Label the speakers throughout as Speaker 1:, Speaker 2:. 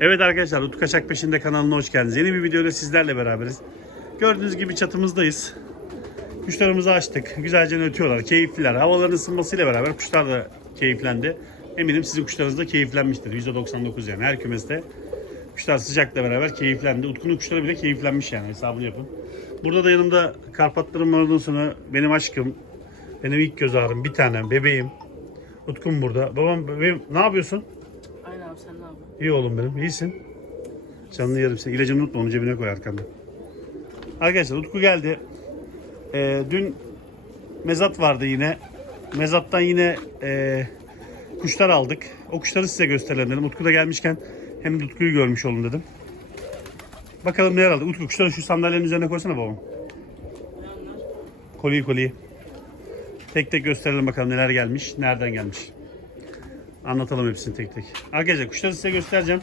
Speaker 1: Evet arkadaşlar Utku Kaçak Peşinde kanalına hoş geldiniz. Yeni bir videoyla sizlerle beraberiz. Gördüğünüz gibi çatımızdayız. Kuşlarımızı açtık. Güzelce ötüyorlar. Keyifliler. Havaların ısınmasıyla beraber kuşlar da keyiflendi. Eminim sizin kuşlarınız da keyiflenmiştir. %99 yani her kümeste. Kuşlar sıcakla beraber keyiflendi. Utku'nun kuşları bile keyiflenmiş yani hesabını yapın. Burada da yanımda Karpatlarım var sonra benim aşkım, benim ilk göz ağrım, bir tanem, bebeğim. Utkum burada. Babam bebeğim ne yapıyorsun?
Speaker 2: Abi sen ne yapıyorsun?
Speaker 1: İyi oğlum benim. İyisin. Canını yerim seni. İlacını unutma onu cebine koy arkanda. Arkadaşlar Utku geldi. Ee, dün mezat vardı yine. Mezattan yine ee, kuşlar aldık. O kuşları size gösterelim dedim. Utku da gelmişken hem de Utku'yu görmüş olun dedim. Bakalım neler aldık. Utku kuşları şu sandalyenin üzerine koysana babam. Koliyi koliyi. Tek tek gösterelim bakalım neler gelmiş. Nereden gelmiş. Anlatalım hepsini tek tek. Arkadaşlar kuşları size göstereceğim.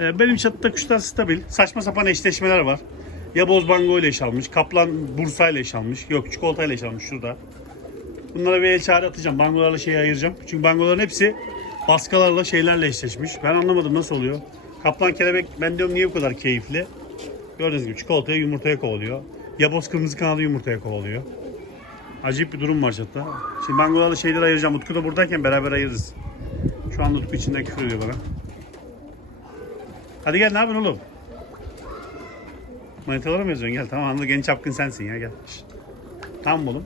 Speaker 1: Ee, benim çatıda kuşlar stabil. Saçma sapan eşleşmeler var. Ya Bozbango ile eş almış. Kaplan Bursa ile eş almış. Yok çikolata ile eş almış şurada. Bunlara bir el çağrı atacağım. Bangolarla şeyi ayıracağım. Çünkü bangoların hepsi baskalarla şeylerle eşleşmiş. Ben anlamadım nasıl oluyor. Kaplan kelebek ben diyorum niye bu kadar keyifli. Gördüğünüz gibi çikolataya yumurtaya kovalıyor. Yaboz kırmızı kanalı yumurtaya kovalıyor. Acayip bir durum var çatıda. Şimdi bangolarla şeyleri ayıracağım. Utku da buradayken beraber ayırırız. Şu anda Utku içinden küfür ediyor bana. Hadi gel ne yapıyorsun oğlum? Manitalara mı yazıyorsun? Gel tamam anladım. Genç çapkın sensin ya gel. Şşt. Tamam oğlum.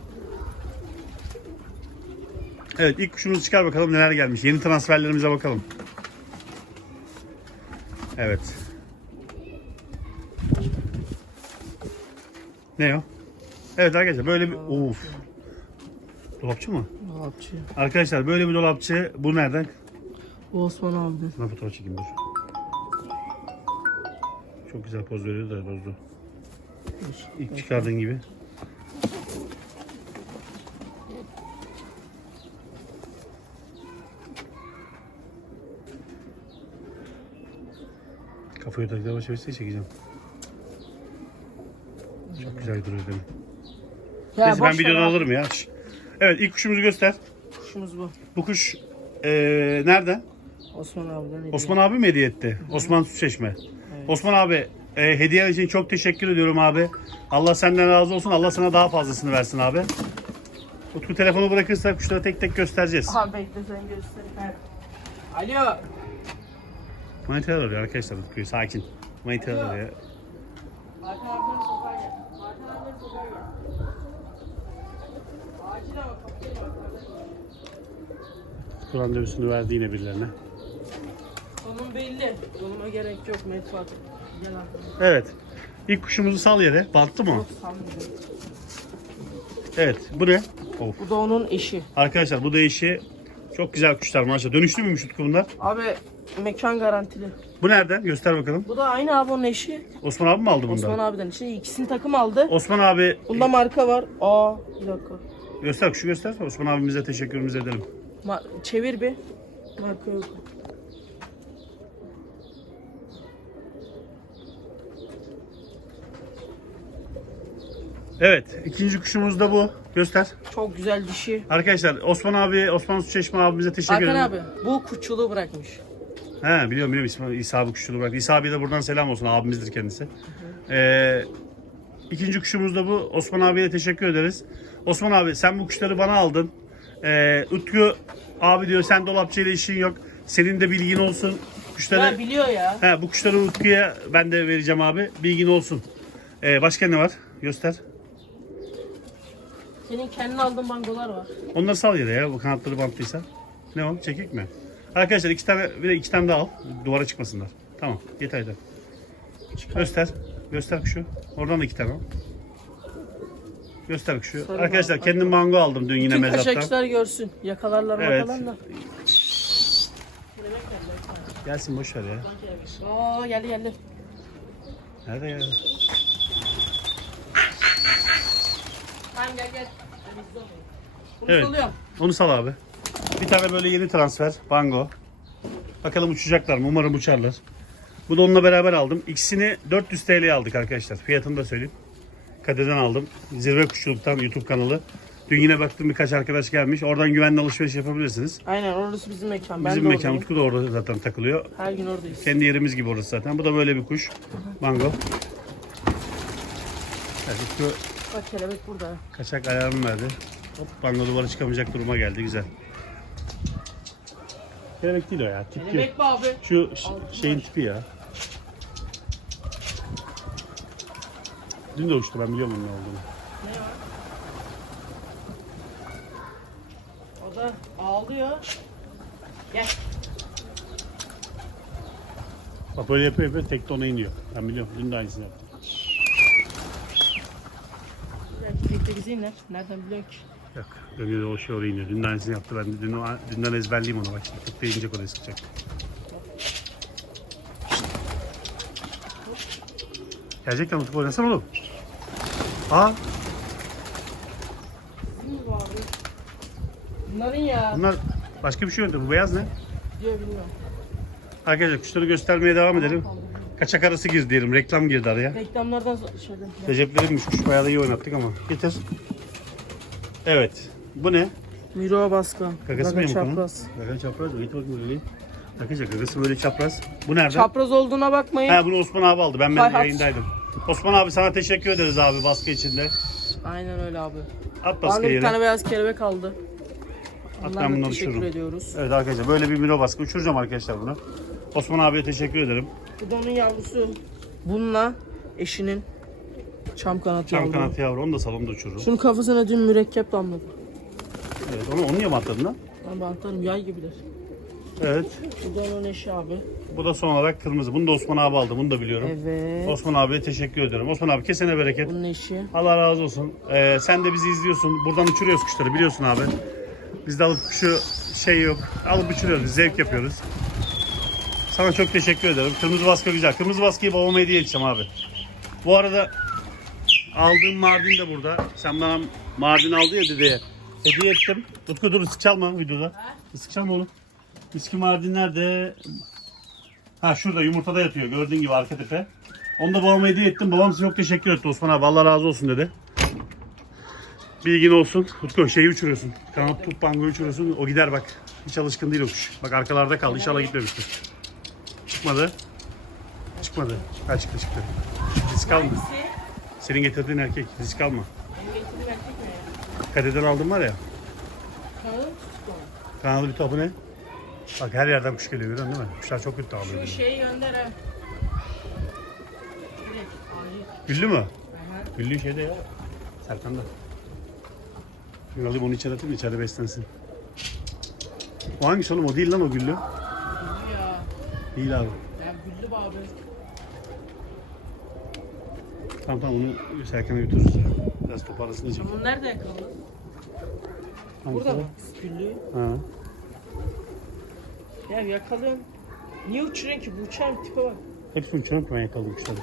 Speaker 1: Evet ilk kuşumuzu çıkar bakalım neler gelmiş. Yeni transferlerimize bakalım. Evet. Ne o? Evet arkadaşlar böyle bir... Of. Dolapçı mı?
Speaker 2: Dolapçı.
Speaker 1: Arkadaşlar böyle bir dolapçı. Bu nereden?
Speaker 2: Bu Osman abi.
Speaker 1: Sana fotoğraf çekeyim dur. Çok güzel poz veriyor da bozdu. İlk çıkardığın gibi. Kafayı da yavaş yavaş çekeceğim. Çok güzel duruyor mi?
Speaker 2: Ya
Speaker 1: Neyse ben
Speaker 2: boş ver
Speaker 1: videodan
Speaker 2: abi.
Speaker 1: alırım ya. Evet ilk kuşumuzu göster.
Speaker 2: Kuşumuz bu.
Speaker 1: Bu kuş eee nereden?
Speaker 2: Osman abiden hediye.
Speaker 1: Osman abi mi hediye etti? Osman Süçeşme. Osman abi e, hediye için çok teşekkür ediyorum abi. Allah senden razı olsun. Allah sana daha fazlasını versin abi. Utku telefonu bırakırsa kuşları tek tek göstereceğiz.
Speaker 2: Aha bekle sen göster. He. Alo.
Speaker 1: Manitalar arıyor arkadaşlar Utku'yu sakin. Manitalar arıyor.
Speaker 2: Hakan abiden sokağa gel. Hakan abiden sokağa gel. Kapıya bak.
Speaker 1: Utku randevusunu verdi yine birilerine.
Speaker 2: Konum belli. Konuma gerek yok Metfat. Gel.
Speaker 1: Evet. İlk kuşumuzu sal yere. Battı mı?
Speaker 2: Sanmıyorum.
Speaker 1: Evet. Bu ne? Of.
Speaker 2: Bu da onun eşi.
Speaker 1: Arkadaşlar bu değişi çok güzel kuşlar maşallah. Dönüşlü müymüş Utku bunlar?
Speaker 2: Abi mekan garantili.
Speaker 1: Bu nereden? Göster bakalım.
Speaker 2: Bu da aynı abi onun eşi.
Speaker 1: Osman abi mi aldı bundan?
Speaker 2: Osman abiden. İşte ikisini takım aldı.
Speaker 1: Osman abi
Speaker 2: Bunda marka var. Aa bir dakika.
Speaker 1: göster şu göster. Osman abimize teşekkürümüzü edelim.
Speaker 2: Ma- çevir bir. Marka yok.
Speaker 1: Evet, ikinci kuşumuz da bu. Göster.
Speaker 2: Çok güzel dişi.
Speaker 1: Arkadaşlar Osman abi, Osman Suçeşme abimize teşekkür
Speaker 2: Hakan
Speaker 1: ederim.
Speaker 2: abi bu kuşçuluğu bırakmış.
Speaker 1: He biliyorum biliyorum İsa, İsa abi kuşçuluğu bırak. İsa abiye de buradan selam olsun abimizdir kendisi. Ee, ikinci kuşumuz da bu. Osman abiye de teşekkür ederiz. Osman abi sen bu kuşları bana aldın. Ee, Utku abi diyor sen dolapçıyla işin yok. Senin de bilgin olsun. Kuşları...
Speaker 2: Ya biliyor ya.
Speaker 1: He, bu kuşları Utku'ya ben de vereceğim abi. Bilgin olsun. Ee, başka ne var? Göster.
Speaker 2: Senin kendin aldığın bangolar var.
Speaker 1: Onları sal yere ya bu kanatları bantlıysa. Ne o? Çekik mi? Arkadaşlar iki tane bir de iki tane daha al. Duvara çıkmasınlar. Tamam yeter yeter. Göster. Göster kuşu. Oradan da iki tane al. Göster kuşu.
Speaker 2: Sarı
Speaker 1: Arkadaşlar
Speaker 2: bak.
Speaker 1: kendim mango aldım dün yine
Speaker 2: Tüm
Speaker 1: mezattan.
Speaker 2: kaşakçılar görsün. Yakalarlar
Speaker 1: Evet.
Speaker 2: makalarlar.
Speaker 1: Gelsin boş ver ya.
Speaker 2: Aa geldi geldi.
Speaker 1: Nerede ya?
Speaker 2: Tamam gel gel. Bunu
Speaker 1: Evet.
Speaker 2: salıyorum.
Speaker 1: Onu sal abi. Bir tane böyle yeni transfer. Bango. Bakalım uçacaklar mı? Umarım uçarlar. Bu da onunla beraber aldım. İkisini 400 TL'ye aldık arkadaşlar. Fiyatını da söyleyeyim. Kadir'den aldım. Zirve Kuşçuluk'tan YouTube kanalı. Dün yine baktım birkaç arkadaş gelmiş. Oradan güvenli alışveriş yapabilirsiniz.
Speaker 2: Aynen orası bizim mekan. Ben
Speaker 1: Bizim
Speaker 2: de
Speaker 1: mekan
Speaker 2: oradayım.
Speaker 1: Utku da orada zaten takılıyor.
Speaker 2: Her gün oradayız.
Speaker 1: Kendi yerimiz gibi orası zaten. Bu da böyle bir kuş. Mango. Evet, Utku
Speaker 2: Bak kelebek burada.
Speaker 1: kaçak ayarını verdi. Hop mango duvara çıkamayacak duruma geldi. Güzel. Kelebek değil o ya. Tip.
Speaker 2: Kelebek mi abi?
Speaker 1: Şu ş- şeyin tipi ya. Dün de uçtu ben biliyorum onun ne olduğunu.
Speaker 2: Ne var? O da ağlıyor. Gel.
Speaker 1: Bak böyle yapıyor yapıyor tek de ona iniyor. Ben biliyorum. Dün de aynısını yaptım.
Speaker 2: Belki tek tek bize iner. Nereden biliyorsun ki?
Speaker 1: Yok. Dönüyor dolaşıyor oraya iniyor. Dün de aynısını yaptı. Ben de dün, o- dünden ezberleyeyim onu bak. şimdi. Tek de inecek oraya sıkacak. Gerçekten tutup oynasana oğlum. Aa
Speaker 2: bu abi? Bunların ya.
Speaker 1: bunlar başka bir şey yöntemi. Bu beyaz ne?
Speaker 2: Diyor bilmiyorum.
Speaker 1: Arkadaşlar kuşları göstermeye devam edelim. Kaçak arası girdi diyelim. Reklam girdi araya.
Speaker 2: Reklamlardan şöyle.
Speaker 1: Recep'lerimmiş kuş bayağı da iyi oynattık ama. Getir. Evet. Bu ne?
Speaker 2: Miro baskı.
Speaker 1: Gagası
Speaker 2: Gaga
Speaker 1: mı
Speaker 2: çapraz.
Speaker 1: Gaga çapraz mı? Git bakayım öyle. Arkadaşlar gagası böyle çapraz. Bu nerede?
Speaker 2: Çapraz olduğuna bakmayın.
Speaker 1: Ha bunu Osman abi aldı. Ben ben
Speaker 2: Hay hay.
Speaker 1: yayındaydım. Osman abi sana teşekkür ederiz abi baskı içinde.
Speaker 2: Aynen öyle abi.
Speaker 1: At
Speaker 2: Bana
Speaker 1: baskıyı
Speaker 2: bir tane beyaz kelebek aldı.
Speaker 1: At ben bunları
Speaker 2: teşekkür
Speaker 1: uçururum.
Speaker 2: ediyoruz.
Speaker 1: Evet arkadaşlar böyle bir milo baskı uçuracağım arkadaşlar bunu. Osman abiye teşekkür ederim.
Speaker 2: Bu da onun yavrusu. Bununla eşinin çam kanatı
Speaker 1: Çam
Speaker 2: yavru.
Speaker 1: kanatı yavru onu da salonda uçururum.
Speaker 2: Şunun kafasına dün mürekkep damladı.
Speaker 1: Evet onu, onu niye mi atladın lan?
Speaker 2: Ben bantlarım yay gibiler.
Speaker 1: Evet.
Speaker 2: Bu da onun eşi abi.
Speaker 1: Bu da son olarak kırmızı. Bunu da Osman abi aldı. Bunu da biliyorum.
Speaker 2: Evet.
Speaker 1: Osman abiye teşekkür ederim. Osman abi kesene bereket.
Speaker 2: Bunun eşi.
Speaker 1: Allah razı olsun. Ee, sen de bizi izliyorsun. Buradan uçuruyoruz kuşları biliyorsun abi. Biz de alıp şu şey yok. Alıp uçuruyoruz. Zevk yapıyoruz. Sana çok teşekkür ederim. Kırmızı baskı güzel. Kırmızı baskıyı babama hediye edeceğim abi. Bu arada aldığım Mardin de burada. Sen bana Mardin aldı ya dedeye. Hediye ettim. Utku dur ısık çalma videoda. Isık çalma oğlum. Miski Mardin nerede? Ha şurada yumurtada yatıyor. Gördüğün gibi arka tepe. Onu da babama hediye ettim. Babam size çok teşekkür etti Osman abi. Allah razı olsun dedi. Bilgin olsun. Utku şeyi uçuruyorsun. Kanat tut bangoyu uçuruyorsun. O gider bak. Hiç alışkın değil o kuş. Bak arkalarda kaldı. İnşallah gitmemiştir. Çıkmadı. Çıkmadı. Ha çıktı çıktı. Risk alma. Senin getirdiğin erkek. Risk alma. Kadeden aldım var ya.
Speaker 2: Kanalı
Speaker 1: bir topu ne? Bak her yerden kuş geliyor görüyorsun değil mi? Kuşlar çok kötü
Speaker 2: Şu
Speaker 1: dağılıyor.
Speaker 2: şeyi gönder ha.
Speaker 1: Güllü mü?
Speaker 2: Aha.
Speaker 1: Güllü şeyde ya. Serkan'da. Şimdi alayım onu içeri atayım içeride beslensin. O hangisi oğlum? O değil lan o güllü. Değil abi.
Speaker 2: Ya güllü abi.
Speaker 1: Tamam tamam onu Serkan'a götürürüz. Biraz toparlasın diyeceğim.
Speaker 2: Ama nerede yakaladı?
Speaker 1: Hangisi
Speaker 2: Burada mı? Güllü.
Speaker 1: Ha.
Speaker 2: Ya yakalıyorum. Niye uçuruyorsun ki? Bu uçar mı? Tipe bak.
Speaker 1: Hepsini uçuruyorum ki ben yakaladım kuşları.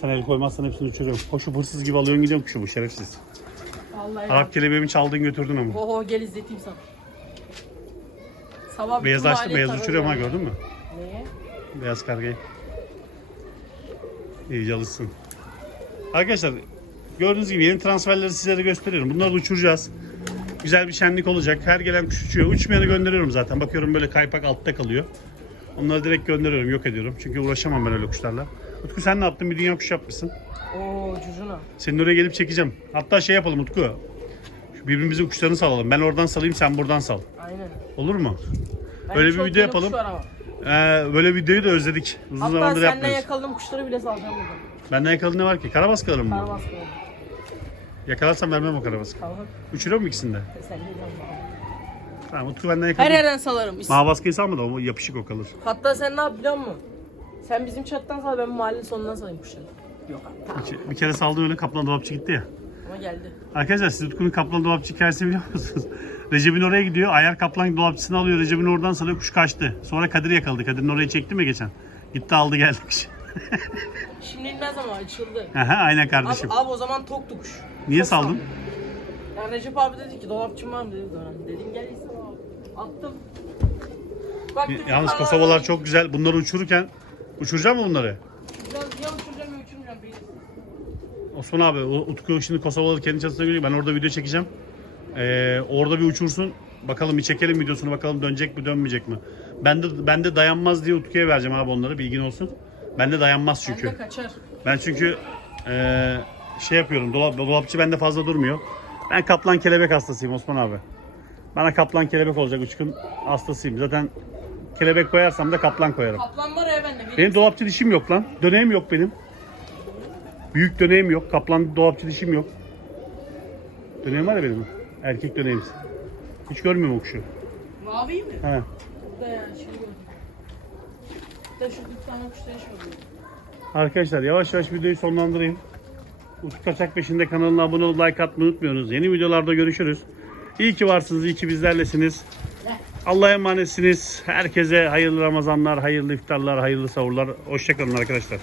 Speaker 1: Sen el koymazsan hepsini uçuruyorum. Koşup hırsız gibi alıyorsun gidiyorsun kuşu bu şerefsiz.
Speaker 2: Vallahi.
Speaker 1: Arap kelebeğimi çaldın götürdün ama.
Speaker 2: Oho gel izleteyim sana. Sabah
Speaker 1: Beyaz
Speaker 2: bütün mahalle
Speaker 1: beyaz ha
Speaker 2: yani.
Speaker 1: gördün mü?
Speaker 2: Neye?
Speaker 1: Beyaz kargayı. İyice alışsın. Arkadaşlar gördüğünüz gibi yeni transferleri sizlere gösteriyorum. Bunları da uçuracağız. Güzel bir şenlik olacak. Her gelen kuş uçuyor. Uçmayanı gönderiyorum zaten. Bakıyorum böyle kaypak altta kalıyor. Onları direkt gönderiyorum, yok ediyorum. Çünkü uğraşamam ben öyle kuşlarla. Utku sen ne yaptın? Bir dünya kuş yapmışsın.
Speaker 2: Oo cucuna.
Speaker 1: Senin oraya gelip çekeceğim. Hatta şey yapalım Utku. Birbirimizin kuşlarını salalım. Ben oradan salayım, sen buradan sal.
Speaker 2: Aynen.
Speaker 1: Olur mu?
Speaker 2: Ben
Speaker 1: Öyle bir
Speaker 2: çok
Speaker 1: video yapalım.
Speaker 2: kuş var ama.
Speaker 1: Ee, böyle videoyu da özledik. Uzun
Speaker 2: Hatta
Speaker 1: zamandır
Speaker 2: senden
Speaker 1: yapmıyoruz.
Speaker 2: yakaladığım kuşları bile salacağım burada.
Speaker 1: Benden yakaladığın ne var ki? Karabaskalarım mı?
Speaker 2: Baskı oldu.
Speaker 1: Yakalarsam vermem o karabaskı.
Speaker 2: Kalkıp
Speaker 1: Uçuruyor mu ikisini de?
Speaker 2: sen geliyorsun bana.
Speaker 1: Tamam Utku benden
Speaker 2: Her
Speaker 1: yakaladı.
Speaker 2: yerden salarım. İs-
Speaker 1: Mahabaskıyı salma da o yapışık o kalır.
Speaker 2: Hatta sen ne yap biliyor musun? Sen bizim çattan sal ben mahallenin sonundan salayım kuşları. Yok tamam.
Speaker 1: Bir kere saldım öyle kaplan dolapçı gitti ya.
Speaker 2: Ama geldi.
Speaker 1: Arkadaşlar siz Utku'nun kaplan dolapçı hikayesini biliyor musunuz? Recep'in oraya gidiyor. Ayar kaplan dolapçısını alıyor. Recep'in oradan salıyor. Kuş kaçtı. Sonra Kadir yakaladı. Kadir'in oraya çekti mi geçen? Gitti aldı geldi kuş.
Speaker 2: Şimdi inmez ama açıldı.
Speaker 1: Aha, aynen
Speaker 2: Abi,
Speaker 1: kardeşim.
Speaker 2: abi o zaman toktu kuş.
Speaker 1: Niye
Speaker 2: Çok
Speaker 1: saldın?
Speaker 2: saldım. Ya Recep abi dedi ki dolapçım var mı dedi dönem. Dedim gel İhsan abi. Attım. Baktım
Speaker 1: Yalnız Kosovalar çok güzel. Bunları uçururken uçuracak mı bunları?
Speaker 2: Biraz ya uçuracağım ya uçurmayacağım.
Speaker 1: Osman abi Utku şimdi Kosovalı kendi çatısına gidiyor. Ben orada video çekeceğim. Ee, orada bir uçursun. Bakalım bir çekelim videosunu bakalım dönecek mi dönmeyecek mi. Ben de ben de dayanmaz diye Utku'ya vereceğim abi onları bilgin olsun. Bende dayanmaz çünkü.
Speaker 2: Bende kaçar.
Speaker 1: Ben çünkü eee, şey yapıyorum. Dolap, dolapçı bende fazla durmuyor. Ben kaplan kelebek hastasıyım Osman abi. Bana kaplan kelebek olacak uçkun hastasıyım. Zaten kelebek koyarsam da kaplan koyarım.
Speaker 2: Kaplan var ya bende.
Speaker 1: Benim dolapçı dişim yok lan. Döneğim yok benim. Büyük döneğim yok. Kaplan dolapçı dişim yok. Döneğim var ya benim. Erkek döneğim. Hiç görmüyorum o kuşu.
Speaker 2: Mavi mi?
Speaker 1: He.
Speaker 2: Burada yani şey yok. Bir de şu bir tane kuşta yaşıyor.
Speaker 1: Arkadaşlar yavaş yavaş videoyu sonlandırayım. Utku Kaçak peşinde kanalına abone olup like atmayı unutmuyorsunuz. Yeni videolarda görüşürüz. İyi ki varsınız, iyi ki bizlerlesiniz. Allah'a emanetsiniz. Herkese hayırlı Ramazanlar, hayırlı iftarlar, hayırlı sahurlar. Hoşçakalın arkadaşlar.